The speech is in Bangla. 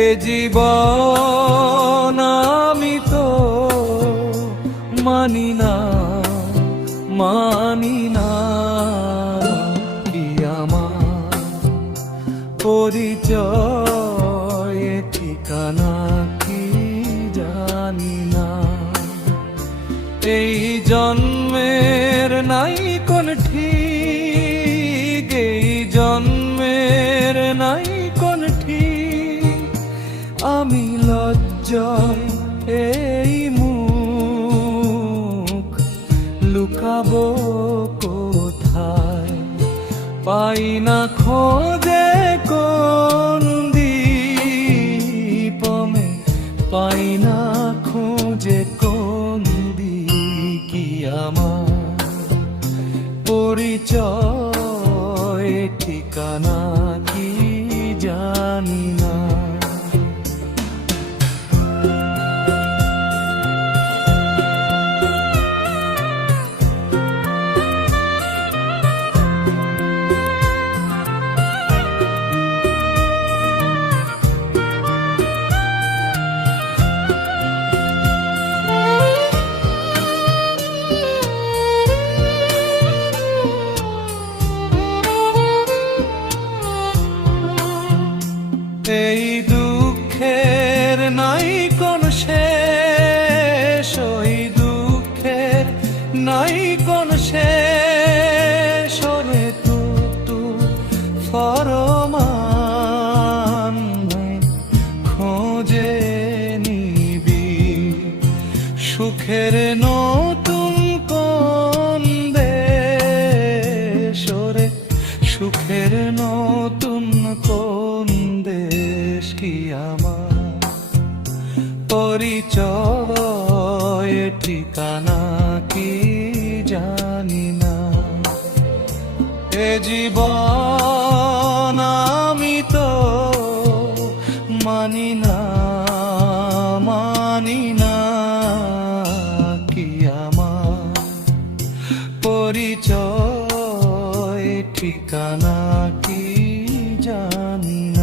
এ জীবন আমি তো মানি না, মানি না। কি আমার পরিচয়, ঠিকানা কি জানি না। এই জন্মের নাই কোন ঠিক, এই জন্মের নাই কোন ঠিক। আমি লজ্জায় এই মুখ লুকাবো কোথায়? পাই না খোঁজে কোন দীপমে, পাই না খোঁজে কোন দিক। কি আমার পরিচয়, ঠিকানা কি জানি না। এই দুঃখের নাই কোন শেষ, ওই দুঃখের নাই কোন শেষ। ওরে তু ফরমান খোঁজে নিবি সুখের নতুন কোন দেশ। ওরে সুখের নতুন কোন দেশ? কি আমার পরিচয়, ঠিকানা কি জানি না। এ জীবন আমি তো মানি না, মানি না। কি আমার পরিচয়, ঠিকানা কি জানি না।